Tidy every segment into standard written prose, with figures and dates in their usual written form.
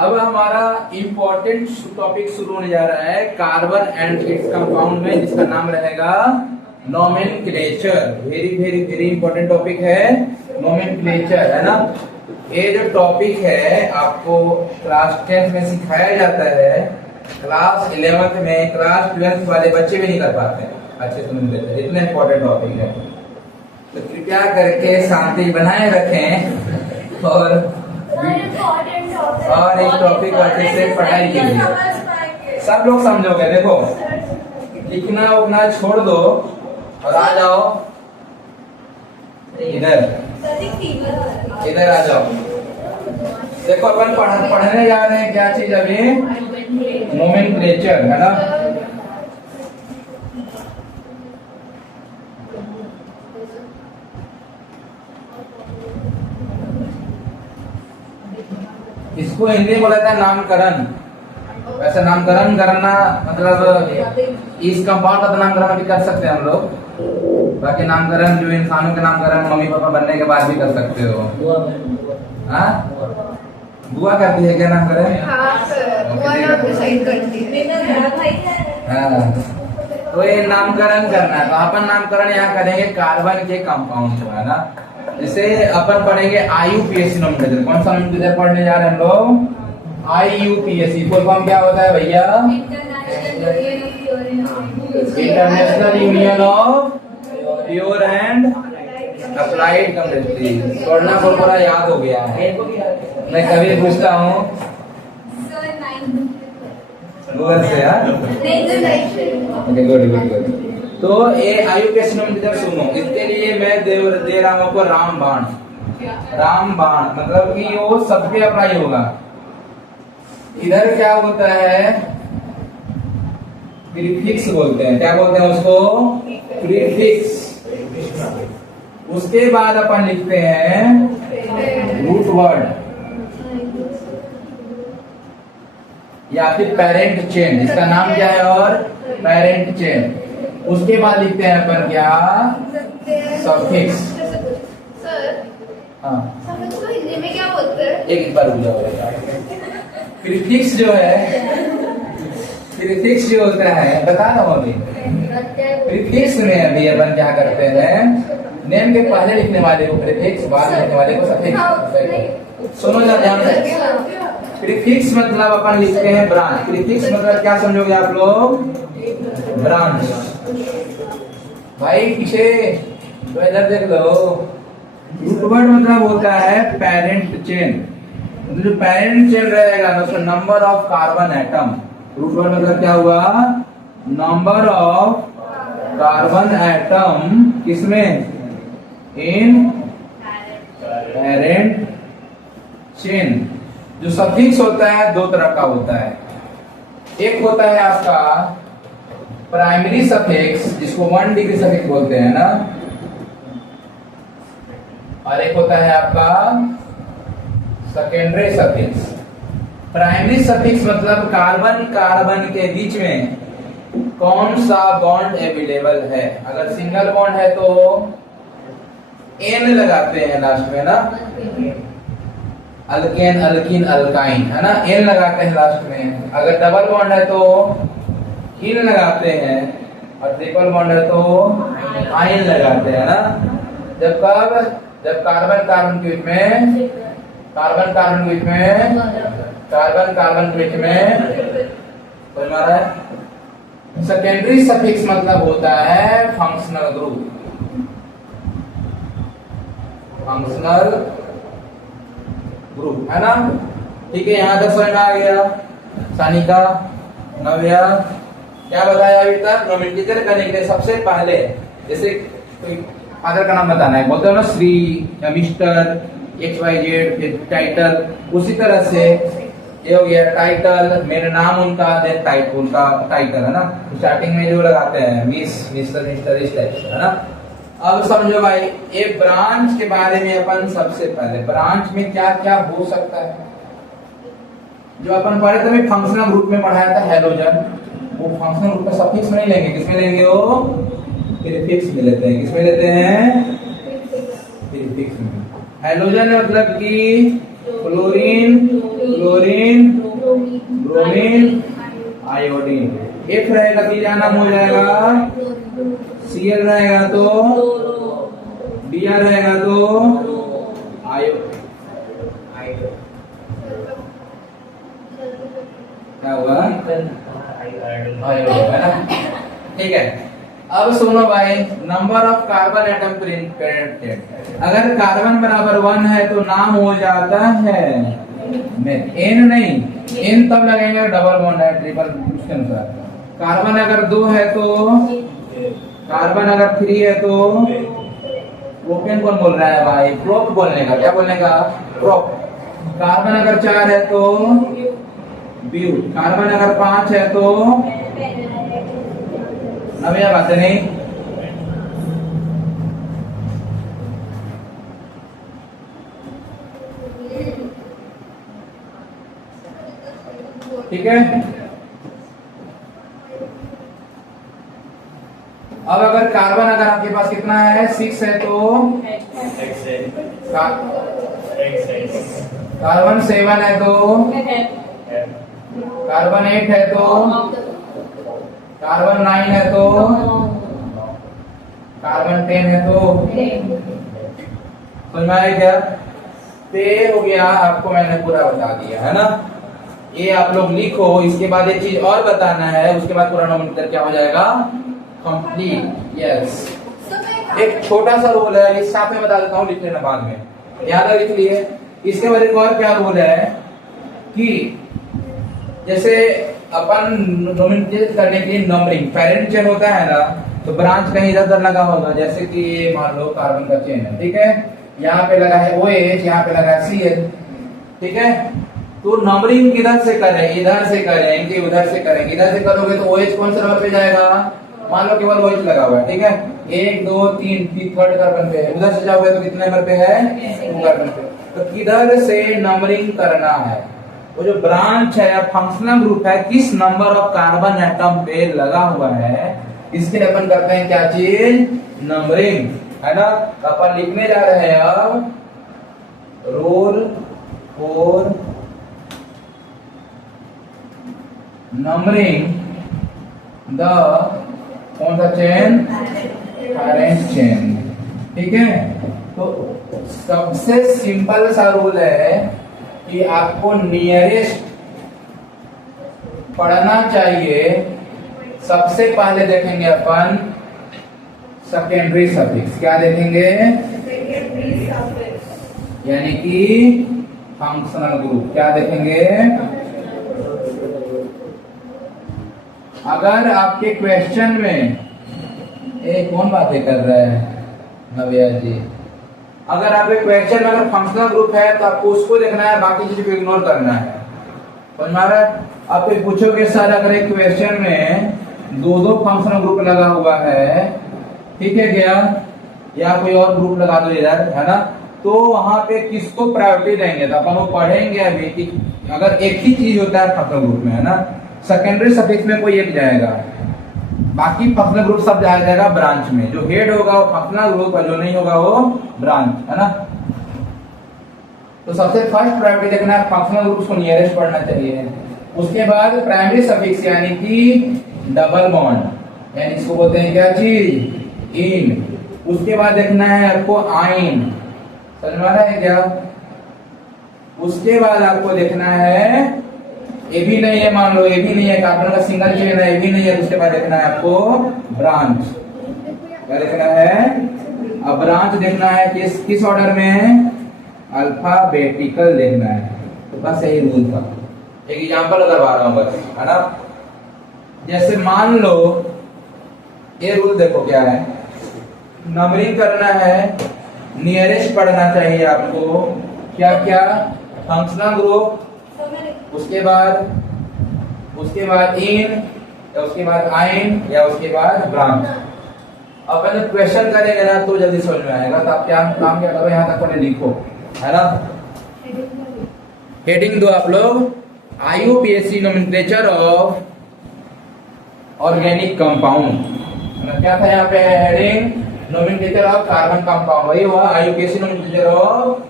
अब हमारा important topic शुरू होने जा रहा है कार्बन एंड इट्स कंपाउंड में, जिसका नाम रहेगा nomenclature. Very very very important topic है नोमेनक्लेचर, है ना। ये जो टॉपिक है आपको क्लास 10th में सिखाया जाता है, क्लास 11th में, क्लास 12th वाले बच्चे भी नहीं कर पाते हैं, अच्छे से नहीं लेते, इतना इंपॉर्टेंट टॉपिक है। तो कृपया करके शांति बनाए रखें और इस टॉपिक को अच्छे से पढ़ाई कीजिए। सब लोग समझोगे। देखो, लिखना उखना छोड़ दो और आ जाओ इधर, इधर आ जाओ। देखो, अपन पढ़ने जा रहे हैं क्या चीज अभी? नोमेनक्लेचर, है ना। इसको हिंदी में बोला था नामकरण। वैसे नामकरण करना मतलब इस कंपाउंड का नामकरण भी कर सकते हैं हम लोग। बाकी नामकरण जो इंसानों के नामकरण मम्मी पापा बनने के बाद भी कर सकते हो। हाँ, बुआ करती है क्या नामकरण? हाँ, तो ये नामकरण करना है। तो अपन नामकरण यहाँ करेंगे कार्बन के कंपाउंड को, है ना। जैसे अपन पढ़ेंगे IUPAC नोमेनक्लेचर। कौन सा नोमेनक्लेचर पढ़ने जा रहे हैं हम लोग? IUPAC। फुल फॉर्म क्या होता है भैया? International union of pure and applied chemistry. पढ़ना को पूरा याद हो गया है। मैं कभी पूछता हूँ गूगल से, गुड गुड गुड। तो ये IUPAC नोमेनक्लेचर सुनो, इसके लिए मैं दे रहा हूँ आपको रामबाण। रामबाण मतलब कि वो सब पे अप्लाई होगा। इधर क्या होता है? प्रीफिक्स बोलते हैं। क्या बोलते हैं उसको? प्रीफिक्स। उसके बाद अपन लिखते हैं रूट वर्ड या फिर पेरेंट चेन। इसका नाम क्या है? और पेरेंट चेन। उसके बाद लिखते हैं अपन क्या? सफिक्स। हाँ, हिंदी में क्या बोलते हैं? एक बार रुक जाओ। प्रीफिक्स जो है, प्रीफिक्स जो होता है, बता रहा हूँ अभी। प्रीफिक्स में अभी अपन क्या करते हैं? नेम के पहले लिखने वाले को प्रीफिक्स, बाद में लिखने वाले को सफिक्स। सुनो जरा ध्यान से। प्रीफिक्स मतलब अपन लिखते हैं ब्रांच। प्रीफिक्स मतलब क्या समझोगे आप लोग? ब्रांच। भाई पीछे तो इधर देख लो। रूट वर्ड मतलब होता है पेरेंट चेन। जो पेरेंट चेन रहेगा उसका number of carbon atom. Root word मतलब क्या हुआ? नंबर ऑफ कार्बन एटम किसमें? In parent chain. जो सफिक्स होता है दो तरह का होता है। एक होता है आपका प्राइमरी सफिक्स, जिसको 1 डिग्री सफिक्स बोलते हैं ना, और एक होता है आपका सेकेंडरी सफिक्स। प्राइमरी सफिक्स मतलब कार्बन कार्बन के बीच में कौन सा बॉन्ड अवेलेबल है। अगर सिंगल बॉन्ड है तो N लगाते हैं लास्ट में ना, अल्केन अल्किन अल्काइन, है ना, N लगाते हैं लास्ट में। अगर डबल बॉन्ड है तो इन लगाते हैं, और ट्रिपल बॉन्ड है तो आइन लगाते हैं ना। जब कार्बन कार्बन के बीच में, कार्बन कार्बन के बीच में, कार्बन कार्बन के बीच में तो हमारा सेकेंडरी सफिक्स मतलब होता है फंक्शनल ग्रुप। फंक्शनल ग्रुप, है ना। ठीक है, यहाँ तक समझ में आ गया। सानिका, नव्या, क्या बताया अभी तक? नोमेनक्लेचर करने के लिए सबसे पहले जैसे कोई फादर का नाम बताना है, बोलते हो ना श्री या मिस्टर, XYZ, टाइटल। उसी तरह से ये हो गया टाइटल, मेरा नाम उनका, देन टाइटल, उनका टाइटल, है ना। स्टार्टिंग में जो लगाते हैं मिस, मिस्टर, मिस्टर, इस टाइप से, है ना। अब समझो भाई, एक ब्रांच के बारे में अपन सबसे पहले, ब्रांच में क्या क्या हो सकता है जो अपन पढ़े थे फंक्शनल ग्रुप में पढ़ाया था, हेलोजन। वो फंक्शनल ग्रुप में सफिक्स में नहीं लेंगे, किसमें लेंगे? वो प्रीफिक्स में लेते हैं। किसमें लेते हैं? प्रीफिक्स में। हेलोजन मतलब कि chlorine, chlorine, bromine, iodine. F रहेगा तो क्या नाम हो जाएगा? Cl रहेगा तो Br रहेगा तो आयो, क्या हुआ? आयो है ना? ठीक है। अब सुनो भाई, number of carbon atom printed. अगर कार्बन बराबर 1 है तो नाम हो जाता है एन, नहीं एन तब लगेंगे डबल बॉन्ड है ट्रिपल उसके अनुसार। कार्बन अगर 2 है तो, कार्बन अगर 3 है तो प्रोपेन कौन बोल रहा है भाई? प्रोप बोलने का, क्या बोलने का? प्रोप। कार्बन अगर 4 है तो ब्यूट। कार्बन अगर 5 है तो अब यह बात नहीं। ठीक है। अब अगर कार्बन अगर आपके पास कितना है? 6 है तो कार्बन 7 है तो, कार्बन 8 है तो, कार्बन 9 है तो, कार्बन 10 है तो, समझ में आया क्या? ते हो गया, आपको मैंने पूरा बता दिया है ना। ये आप लोग लिखो, इसके बाद एक चीज और बताना है, उसके बाद पूरा नोमेनक्लेचर क्या हो जाएगा? कंप्लीट। यस, एक छोटा सा रूल है, इस साथ में बता देता हूँ, लिख लेना बाद में, याद लिख लिए। इसके बाद एक और क्या रूल है कि जैसे अपन नोमेनक्लेचर करने के लिए नंबरिंग पैरेंट चेन होता है ना, तो ब्रांच कहीं इधर उधर लगा होगा, जैसे कि मान लो कार्बन का चेन है, ठीक है, यहाँ पे लगा है OH, यहाँ पे लगा है Cl, ठीक है। तो नंबरिंग किधर से करें? इधर से करेंगे, उधर से करेंगे। इधर से करोगे तो OH कौन से नंबर पे जाएगा? मान लो केवल OH लगा हुआ है, ठीक है, 1 2 3 थर्ड कार्बन पे है। उधर से जाओगे तो कितने नंबर पे है? 2 कार्बन पे। तो किधर से नंबरिंग करना है? वो जो ब्रांच है, फंक्शनल ग्रुप है, किस नंबर ऑफ कार्बन एटम पे लगा हुआ है, इसके लिए अपन करते हैं क्या चीज? नंबरिंग, है ना। तो अपन लिखने जा रहे हैं अब रूल फॉर नंबरिंग द कौन सा चेन? पैरेंट चेन, ठीक है। तो सबसे सिंपल सा रूल है कि आपको नियरेस्ट पढ़ना चाहिए। सबसे पहले देखेंगे अपन सेकेंडरी सफिक्स। क्या देखेंगे? यानी कि फंक्शनल ग्रुप। क्या देखेंगे? अगर आपके क्वेश्चन में कौन बातें कर रहा है? नव्या जी। अगर आपके क्वेश्चन में अगर फंक्शनल ग्रुप है तो आपको उसको देखना है, बाकी चीजों को इग्नोर करना है। समझ में आ रहा है? आप फिर पूछोगे सर अगर एक क्वेश्चन में दो फंक्शनल ग्रुप लगा हुआ है, ठीक है क्या, या कोई और ग्रुप लगा दो इधर, है ना, तो वहां पे किसको प्रायोरिटी देंगे? तो अपन वो पढ़ेंगे अभी कि अगर एक ही चीज होता है फंक्शनल ग्रुप में, है ना, सेकेंडरी सफिक्स में कोई एक जाएगा, बाकी फंक्शनल ग्रुप सब जाएगा ब्रांच में। जो हेड होगा वो फंक्शनल ग्रुप और जो नहीं होगा वो ब्रांच, है ना। तो सबसे फर्स्ट प्रायोरिटी देखना है फंक्शनल ग्रुप्स को नियरेस्ट पढ़ना चाहिए। उसके बाद प्राइमरी सफिक्स यानी कि डबल बॉन्ड, यानी इसको बोलते हैं क्या चीज? इन। उसके बाद देखना है आपको आइन। समझ में आ रहा है क्या? उसके बाद आपको देखना है, ये भी नहीं है, मान लो ये भी नहीं है, कार्बन का सिंगल चेन है, ये भी नहीं है, तो उसके बाद देखना है आपको ब्रांच। क्या देखना है? अब ब्रांच देखना है किस ऑर्डर में? अल्फाबेटिकल देखना है। तो बस यही रूल था, एक एग्जांपल करवा रहा हूं बस, है ना। जैसे मान लो ये रूल देखो क्या है, नंबरिंग करना है, नियरेस्ट पढ़ना चाहिए आपको। क्या क्या? फंक्शनल ग्रुप, उसके बाद इन, या उसके बाद आइन, या उसके बाद ब्रांच। अपन जब क्वेश्चन करेंगे ना तो जल्दी समझ में आएगा। तो आप क्या काम क्या करो, यहाँ तक पहले लिखो, है ना। हेडिंग दो आप लोग, IUPAC nomenclature of organic compound. क्या था यहाँ पे heading? Nomenclature of carbon compound. वही हुआ IUPAC nomenclature of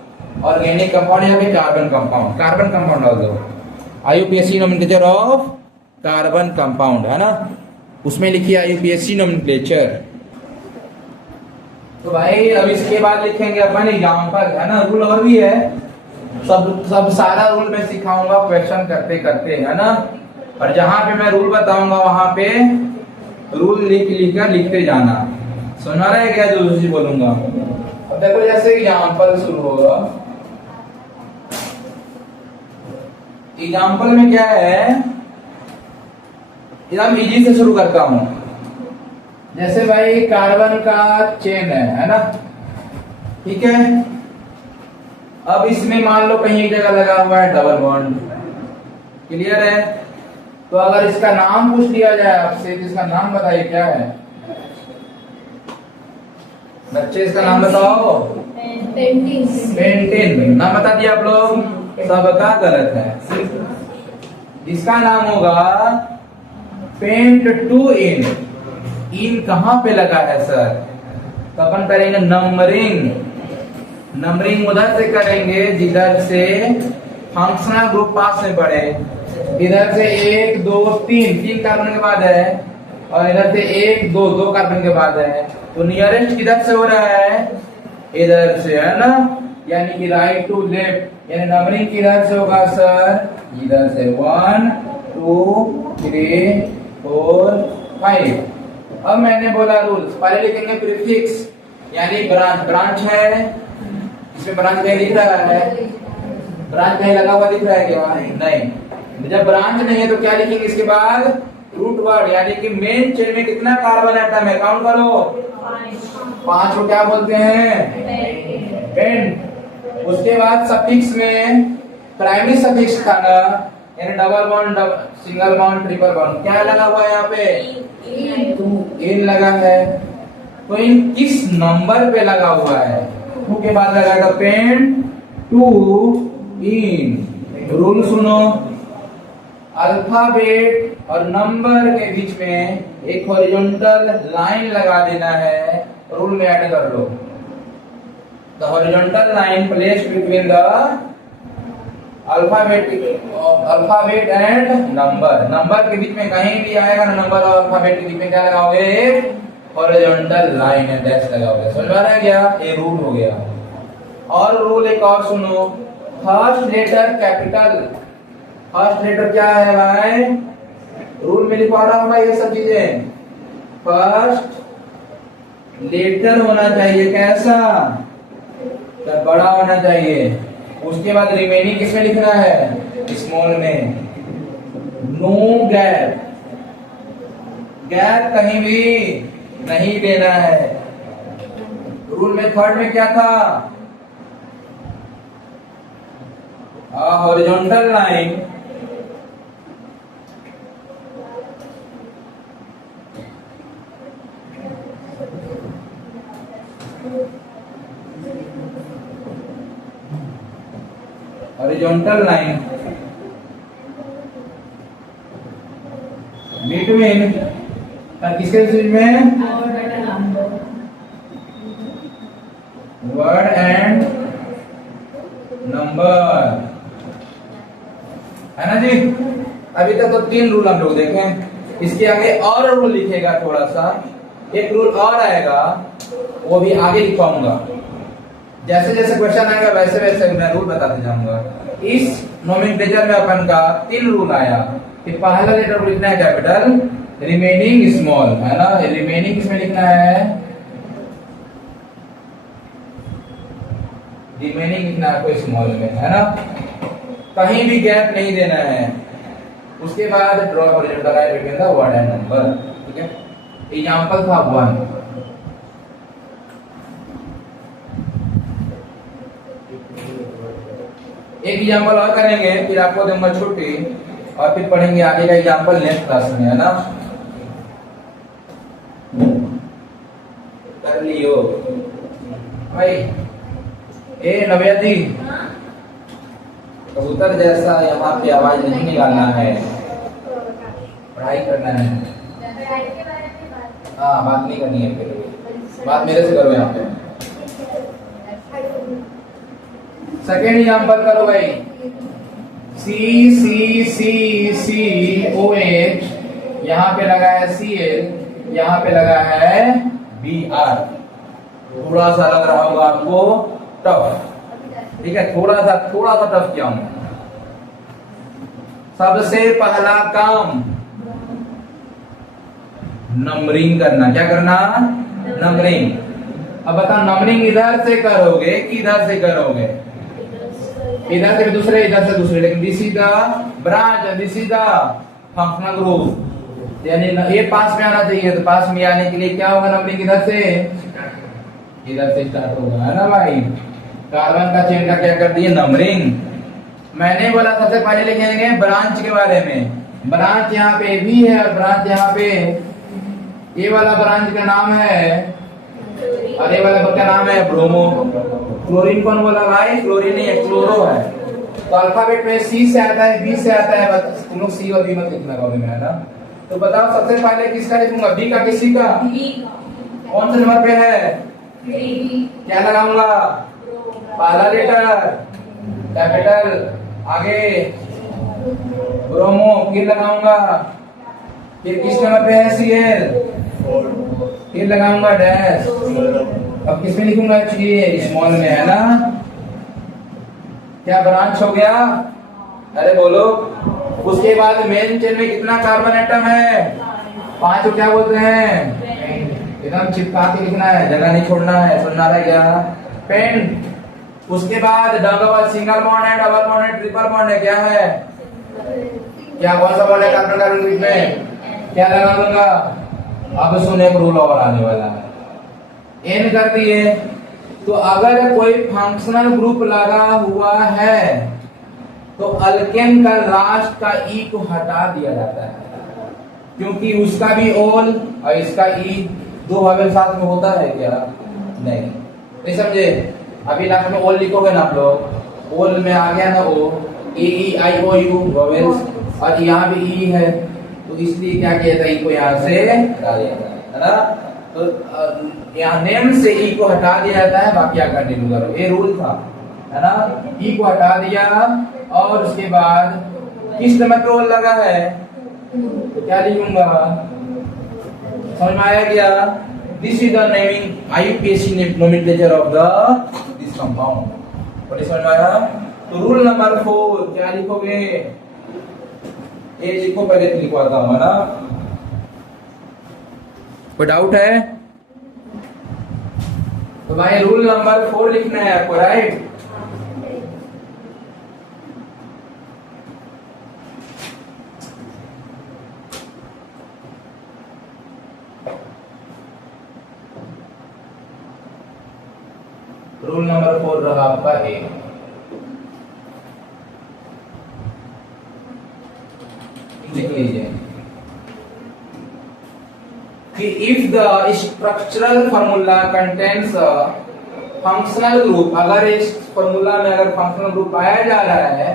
organic compound या फिर कार्बन कंपाउंड, कार्बन कंपाउंड डाल दो। IUPAC nomenclature of carbon compound है ना, उसमें लिखिए आईयूपीएसी नोमेनक्लेचर। तो भाई अब इसके बाद लिखेंगे अपन एग्जांपल है ना, रूल और भी है, सब सारा रूल मैं सिखाऊंगा क्वेश्चन करते करते है ना। और जहां पे मैं रूल बताऊंगा वहां पे रूल लिख कर लिखते जाना, सुना रहा है क्या जो बोलूंगा। अब देखो जैसे एग्जांपल शुरू होगा, एग्जांपल में क्या है, एकदम इजी से शुरू करता हूं। जैसे भाई कार्बन का चेन है ना, ठीक है। अब इसमें मान लो कहीं एक जगह लगा हुआ है डबल बॉन्ड, क्लियर है। तो अगर इसका नाम पूछ लिया जाए आपसे, तो इसका नाम बताइए क्या है बच्चे, इसका नाम बताओ। पेंटेन नाम बता दिया आप लोग, सबका गलत है। इसका नाम होगा पेंट टू इन। इन कहां पे लगा है सर, तो अपन करेंगे नंबरिंग, नंबरिंग उधर से करेंगे जिधर से फंक्शनल ग्रुप पास में पड़े। इधर से 1 2 3 कार्बन के बाद है, और इधर से 1 2 2 कार्बन के बाद है। तो नियरेस्ट किधर से हो रहा है, इधर से है ना, यानी कि राइट टू लेफ्ट, यानी नंबरिंग किधर से होगा सर, इधर से 1 2 3 4 5। अब मैंने बोला रूल्स, पहले लिखेंगे प्रीफिक्स यानी ब्रांच, ब्रांच है इसमें, ब्रांच कहीं दिख रहा है, ब्रांच कहीं लगा हुआ दिख रहा है क्या, नहीं। जब ब्रांच नहीं है तो क्या लिखेंगे इसके बाद, रूट वर्ड, यानी कि मेन चेन में कितना कार्बन एटम है, काउंट करो 5 को क्या बोलते हैं, पेंट। उसके बाद सफिक्स में प्राइमरी सफिक्स था ना, यानी double bond, single bond, triple bond, क्या लगा हुआ है यहाँ पे, इन लगा है। तो इन किस नंबर पे लगा हुआ है, 2 के बाद लगाएगा पेंट टू इन। रूल सुनो, अल्फाबेट और नंबर के बीच में एक हॉरिजॉन्टल लाइन लगा देना है, रूल में ऐड कर लो। The horizontal line placed between the alphabet and number, number के बीच में कहीं भी आएगा ना, नंबर और अल्फाबेट के बीच में क्या लगाओगे, हॉरिजॉन्टल लाइन है, डैश लगाओगे। समझ में आ गया, ये रूल हो गया। और रूल एक और सुनो, first letter capital, first letter क्या है भाई, रूल में लिखवा रहा हूं भाई ये सब चीजें। फर्स्ट लेटर होना चाहिए कैसा, तो बड़ा होना चाहिए। उसके बाद रिमेनिंग किसमें लिखना है, स्मॉल में। नो गैप, गैप कहीं भी नहीं देना है। रूल में थर्ड में क्या था, horizontal line horizontal line between किसके बीच में, वर्ड एंड नंबर, है ना जी। अभी तक तो 3 रूल हम लोग देखें, इसके आगे और रूल लिखेगा थोड़ा सा, एक रूल और आएगा, वो भी आगे लिखवाऊंगा। जैसे जैसे क्वेश्चन आएगा वैसे वैसे मैं रूल बताते जाऊंगा। इस नोमेनक्लेचर में अपन का 3 रूल आया कि पहला लेटर लिखना है कैपिटल, रिमेनिंग स्मॉल, है ना, रिमेनिंग किसमें लिखना है, रिमेनिंग लिखना है कोई स्मॉल में, है ना, कहीं भी गैप नहीं देना है। उसके बाद draw horizontal line between the word and number, ठीक है। एग्जांपल था 1, एक एग्जांपल और करेंगे, फिर आपको दूंगा छुट्टी, और फिर पढ़ेंगे आगे का एग्जांपल नेक्स्ट क्लास में, है ना। कर लियो भाई। ए नव्या दी, कबूतर जैसा यहाँ पे आवाज नहीं निकालना है, पढ़ाई करना है। हाँ, बात नहीं करनी है, फिर बात मेरे से करो यहाँ पे। सेकेंड एग्जांपल करो भाई, सी सी सी सी ओ एच, यहाँ पे लगा है सी एल, यहाँ पे लगा है बी आर। थोड़ा सा लग रहा होगा आपको टफ, ठीक है, थोड़ा सा टफ किया हूं। सबसे पहला काम नंबरिंग करना। क्या करना? नंबरिंग। अब बताओ नंबरिंग इधर से करोगे कि इधर से करोगे? इधर से दूसरे, इधर से दूसरे, लेकिन this is the branch, this is the functional group, यानी ये पास में आना चाहिए। तो पास में आने के लिए क्या होगा? नंबरिंग इधर से स्टार्ट होगा, है ना भाई। कार्बन का चेन का क्या कर दिए? नंबरिंग। मैंने बोला सबसे पहले लिखेंगे ब्रांच के बारे में। ब्रांच यहाँ पे भी है और ब्रांच यहाँ पे, ये वाला ब्रांच का नाम है और ये वाला का नाम है ब्रोमो। क्लोरीन कौन बोला भाई? क्लोरीन नहीं है, क्लोरो है। तो अल्फाबेट में सी से आता है, बी से आता है, बस तुम लोग सी और बी मत लिखना कॉपी में, है ना। तो बताओ सबसे पहले किसका लिखूंगा? बी का, किसी का? कौन से नंबर पे है? क्या लगाऊंगा? पहला लेटर कैपिटल, आगे ब्रोमो, फिर लगाऊंगा, फिर किस नंबर पे है? सीएल, फिर लगाऊंगा डैश। अब किसमें लिखूंगा? स्मॉल में, है ना। क्या ब्रांच हो गया? अरे बोलो। उसके बाद मेन चेन में कितना कार्बन एटम है? 5 को क्या बोलते हैं? एकदम चिपका के लिखना है, जगह नहीं छोड़ना है, समझ आ रहा है क्या? पेन। उसके बाद डबल सिंगल बॉन्ड है, डबल बॉन्ड है, ट्रिपल बॉन्ड है, क्या है? क्या कौन सा बॉन्ड है कार्बन कार्बन ग्रुप में? क्या लगा दूंगा? अब सुने एक रूल और आने वाला है। एन कर दिए। तो अगर कोई फंक्शनल ग्रुप लगा हुआ है तो अल्केन का लास्ट का ई को हटा दिया जाता है, क्योंकि उसका भी ओल और इसका ई दो वोवेल साथ में होता है क्या? नहीं समझे। अभी लास्ट में ओल लिखोगे ना आप लोग, ओल में आ गया ना ओ, ए ई आई ओ यू वोवेल्स, और यहाँ भी ई है, तो इसलिए क्या किया था? ई को यहाँ से हटा दिया है ना। तो यहाँ नेम से ई को हटा दिया जाता है, बाकी आप कंटिन्यू करो, ये रूल था, है ना। ई को हटा दिया और उसके बाद किस नंबर पे ओल लगा है तो क्या लिखूंगा? समझ में आया क्या? This is the naming IUPAC nomenclature of the this compound. और समझ में आया? तो रूल नंबर 4 क्या लिखोगे? ये लिखो, पहले लिखवाता हूं, है ना। कोई डाउट है? तो भाई रूल नंबर 4 लिखना है आपको, राइट। रूल नंबर 4 रहा आपका ए। लिख लीजिए कि if the structural formula contains functional group, अगर इस फॉर्मूला में अगर फंक्शनल ग्रुप पाया जा रहा है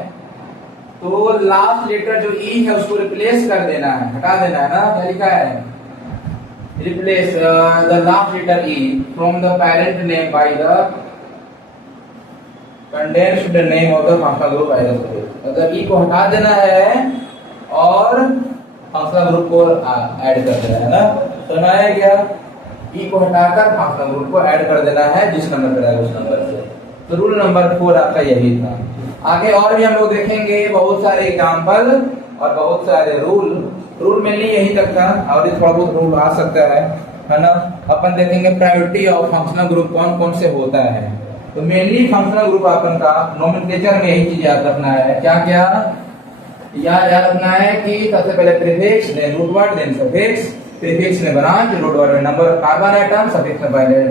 तो लास्ट लेटर जो ई है उसको रिप्लेस कर देना है, हटा देना है ना। क्या लिखा है? Replace the last letter e from the parent name by the condensed name of the functional group. अगर ई को हटा देना है और फंक्शनल ग्रुप को ऐड कर देना है ना। सुना है क्या? ई को हटाकर फंक्शनल ग्रुप को ऐड कर देना है, जिस नंबर पर है उस नंबर से। तो रूल नंबर 4 आपका यही था। आगे और भी हम लोग देखेंगे बहुत सारे एग्जांपल और बहुत सारे रूल मेनली यही तक था, और थोड़ा बहुत रूल आ सकता है ना। अपन देखेंगे प्रायोरिटी ऑफ फंक्शनल ग्रुप कौन कौन से होता है। तो मेनली फंक्शनल ग्रुप अपन का नोमेनक्लेचर में यही चीज याद रखना है। क्या क्या याद रखना है कि सबसे पहले prefix, then root word, then suffix. Prefix में ब्रांच, रूट वर्ड में number of carbon atom, suffix में पहले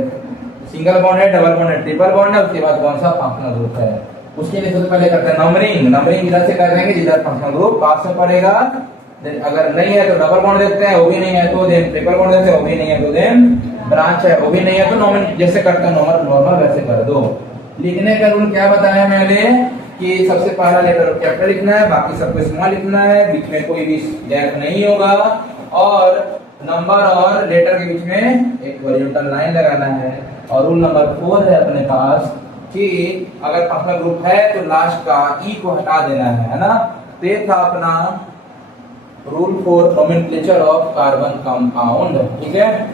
सिंगल बॉन्ड है, डबल बॉन्ड है, ट्रिपल बॉन्ड है, उसके बाद कौन सा फंक्शनल ग्रुप है। उसके लिए सबसे पहले करते हैं नंबरिंग इधर से कर देंगे जिधर फंक्शनल ग्रुप पास में पड़ेगा। अगर नहीं है तो डबल बॉन्ड देते हैं, वो भी नहीं है तो देन ट्रिपल बॉन्ड देते हैं, वो भी नहीं है तो देन ब्रांच है, वो भी नहीं है तो नॉर्मल जैसे करते हैं नॉर्मल वैसे कर दो। लिखने का रूल क्या बताया मैंने कि सबसे पहला लेटर कैपिटल लिखना है, बाकी सबको स्मॉल लिखना है, बीच में कोई भी गैप नहीं होगा, और नंबर और लेटर के बीच में एक हॉरिजॉन्टल लाइन लगाना है। और रूल नंबर 4 है अपने पास कि अगर फंक्शनल ग्रुप है तो लास्ट का ई को हटा देना है ना। तो ये था अपना rule for nomenclature of carbon compound. ठीक है।